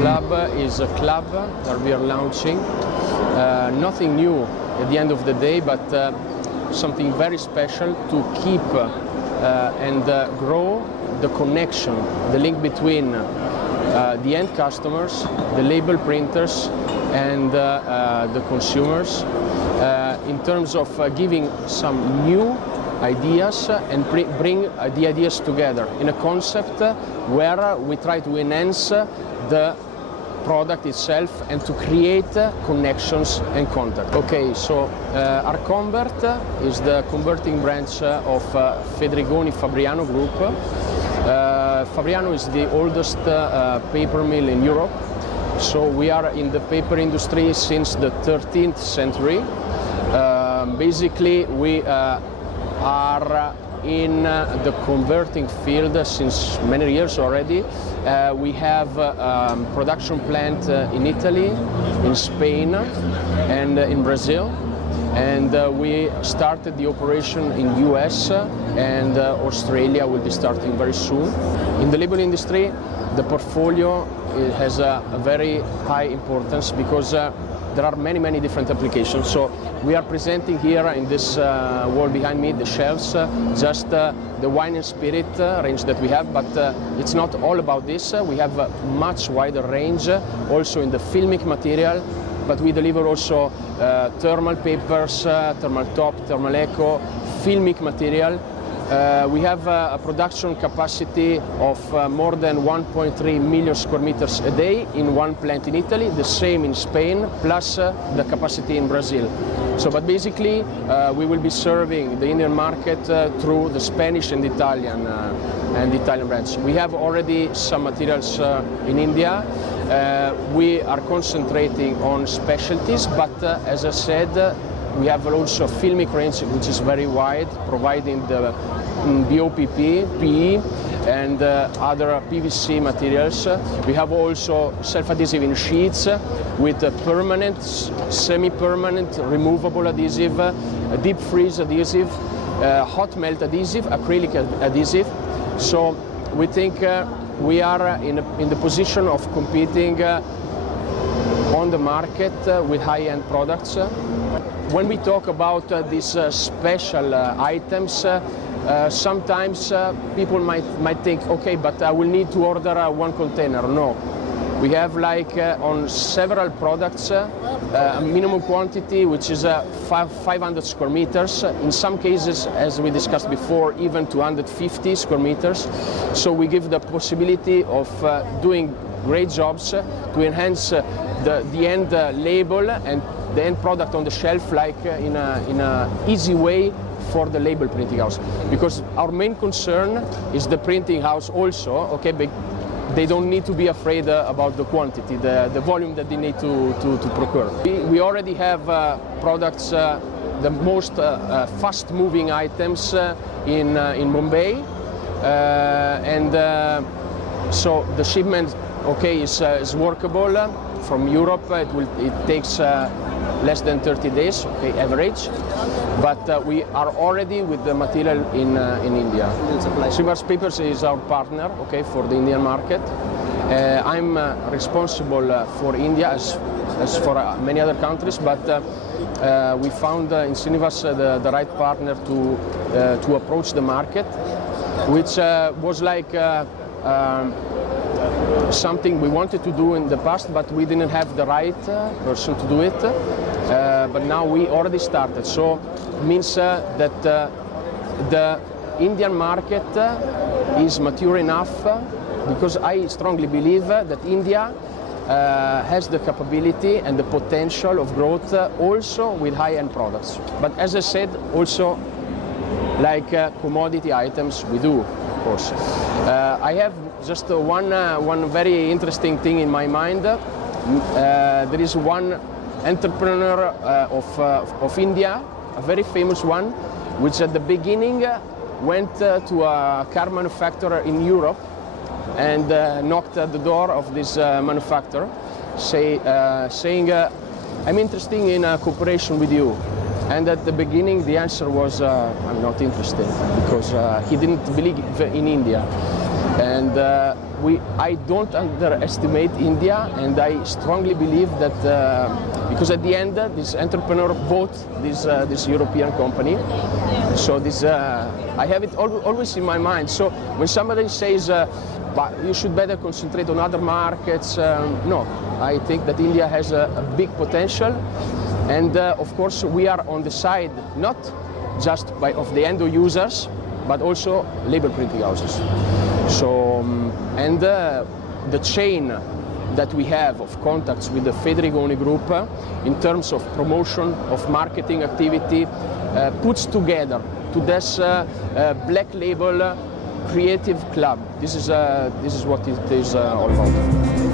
Club is a club that we are launching. Nothing new at the end of the day, but something very special to keep and grow the connection, the link between the end customers, the label printers, and the consumers, in terms of giving some new ideas and bring the ideas together in a concept where we try to enhance the product itself and to create connections and contact. Okay, so Arconvert is the converting branch of Fedrigoni Fabriano Group. Fabriano is the oldest paper mill in Europe. So we are in the paper industry since the 13th century. Basically, we are in the converting field since many years already. We have a production plant in Italy, in Spain, and in Brazil. And we started the operation in US, and Australia will be starting very soon. In the label industry, the portfolio has a very high importance because there are many different applications. So we are presenting here in this wall behind me, the shelves, just the wine and spirit range that we have, but it's not all about this. We have a much wider range, also in the filmic material, but we deliver also thermal papers, thermal top, thermal eco, filmic material. We have a production capacity of more than 1.3 million square meters a day in one plant in Italy, the same in Spain, plus the capacity in Brazil. So, but basically, we will be serving the Indian market through the Spanish and Italian branch. We have already some materials in India. We are concentrating on specialties, but as I said, we have also a filmic range which is very wide, providing the BOPP, PE, and other PVC materials. We have also self-adhesive in sheets with permanent, semi-permanent, removable adhesive, deep freeze adhesive, hot melt adhesive, acrylic adhesive. So we think we are in the position of competing on the market with high-end products. When we talk about these special items, sometimes people might think, okay, but I will need to order one container. No. We have on several products a minimum quantity which is 500 square meters. In some cases, as we discussed before, even 250 square meters. So we give the possibility of doing great jobs to enhance the end label and the end product on the shelf in a easy way for the label printing house. Because our main concern is the printing house also, okay, but they don't need to be afraid about the quantity, the volume that they need to procure. We already have products, the most fast-moving items in Mumbai, and so the shipment, okay, is workable. From Europe, it takes less than 30 days, okay, average. But we are already with the material in India. Exhibitor Papers is our partner, okay, for the Indian market. I'm responsible for India as for many other countries, but we found in Srinivas the right partner to approach the market, which was something we wanted to do in the past, but we didn't have the right person to do it. But now we already started, so it means that the Indian market is mature enough, because I strongly believe that India has the capability and the potential of growth also with high-end products. But as I said, also commodity items we do, of course. I have just one very interesting thing in my mind. There is one entrepreneur of India, a very famous one, which at the beginning went to a car manufacturer in Europe and knocked at the door of this manufacturer, saying, I'm interested in cooperation with you. And at the beginning the answer was, I'm not interested, because he didn't believe in India. And I don't underestimate India, and I strongly believe that because at the end this entrepreneur bought this European company, so this I have it always in my mind. So when somebody says but you should better concentrate on other markets, no, I think that India has a big potential, and of course we are on the side not just of the end users, but also label printing houses. So, and the chain that we have of contacts with the Federigoni Group in terms of promotion, of marketing activity, puts together to this Black Label Creative Club. This is what it is all about.